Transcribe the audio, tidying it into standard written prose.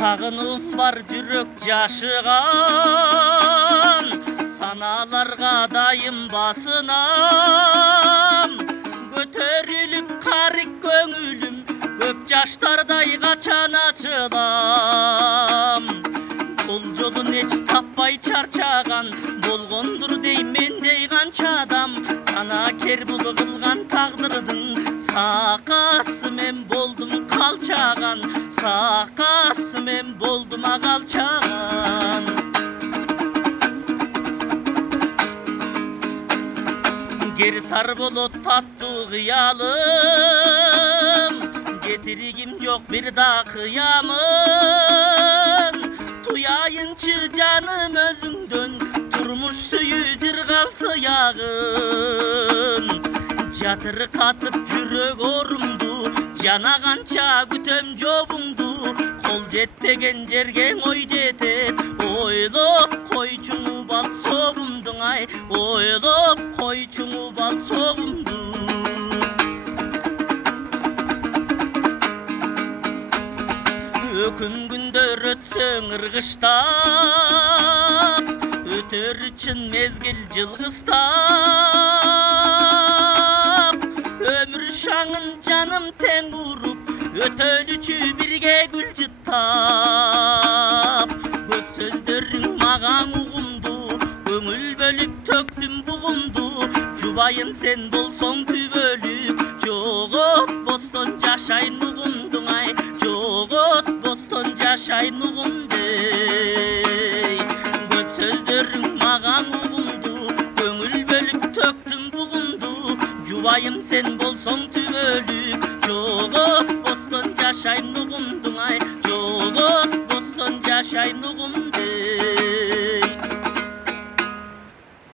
Sağınım var жүрек жашыған, саналарға дайым басынам. Көтеріліп қарик көңілім, көп жаштардай қачан açılam. Бұл жолын еч таппай чарчаған, болғондур деймендей қанша адам. Сана кер бұл қылған тағдырдың, сақасымен болдым қалчаған, сақасымен болдым қалчаған. Гер сар болот татты қиялым, кетіргім жоқ бір да қиямын. Tuyayınçı canım özünden, turmuş suyu cırgalsı yağın. Jatır katıp жүрек орумду, жана канча күтөм жобуңду. Кол жетпеген жерге ой жетет, ойлоп койчуңу бал собумдуң ай, ойлоп койчуңу бал собумду. Өкүн күндөр өтсөң ыргыштап, өтөр чын мезгил жылгыстап. Өмүр шаңын жаным тең уруп, өтөлүчү бирге гүл жыттап. Көп сөздөрүң мага угумду, көңүл бөлүп төктүм бугумду. Жубайым сен болсоң күбөлүк, жоготпостон жашайм угумдуң ай, жоготпостон жашайм угумдей. Көп сөздөрүң мага угумду, көңүл бөлүп төктүм бугумду. Жубайым сен болсоң түбөлүк, жоготпостон жашайм угумдуң ай, жоготпостон жашайм угумдей.